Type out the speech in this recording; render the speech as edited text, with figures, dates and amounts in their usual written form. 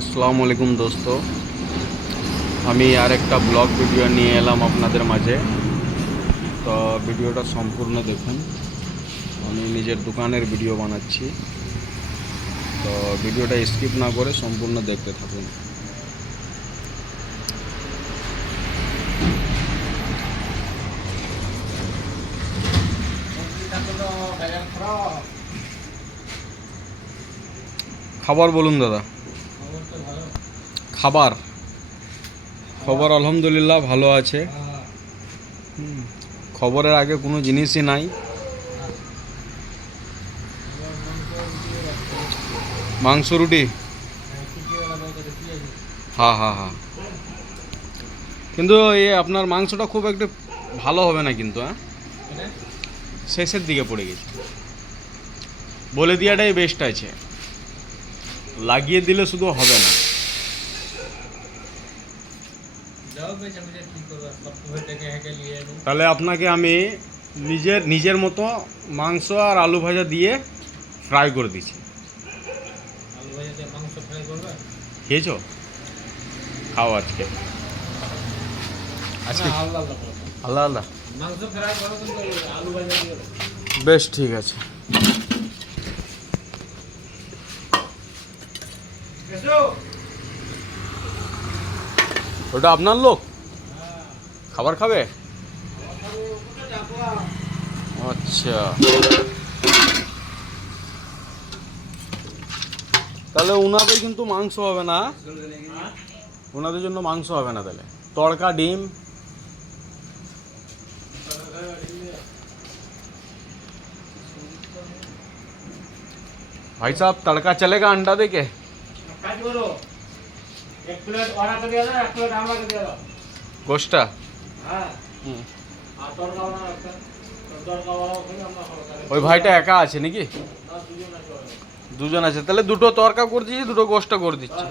আসসালামু আলাইকুম দোস্ত, আমি আরেকটা ব্লগ ভিডিও নিয়ে এলাম আপনাদের মাঝে। তো ভিডিওটা সম্পূর্ণ দেখুন। আমি নিজের দোকানের ভিডিও বানাচ্ছি, তো ভিডিওটা স্কিপ না করে সম্পূর্ণ দেখতে থাকুন। খাবার বলুন দাদা। খাবার খবর আলহামদুলিল্লাহ ভালো আছে। খবরের আগে কোনো জিনিসই নাই। মাংস রুটি, হ্যাঁ হ্যাঁ হ্যাঁ, কিন্তু আপনার মাংসটা খুব একটা ভালো হবে না কিন্তু, হ্যাঁ শেষের দিকে পড়ে গেছে। বলে দেওয়াটাই বেস্ট আছে, লাগিয়ে দিলে শুধু হবে না। তাহলে আপনাকে আমি নিজের মতো মাংস আর আলু ভাজা দিয়ে ফ্রাই করে দিচ্ছি। খেয়েছো? খাও আজকে আল্লাহ আল্লাহ, বেশ ঠিক আছে। ওটা আপনার লোক খাবার খাবে? আচ্ছা, তাহলে ওনাদের কিন্তু মাংস হবে না, ওনাদের জন্য মাংস হবে না। তাহলে তড়কা ডিম, भाई साहब तड़का चलेगा अंडा दे के? গোশটা ওই ভাইটা একা আছে নাকি? দুজন আছে, তাহলে দুটো তরকা করে দিচ্ছি, দুটো গোশটা করে দিচ্ছি।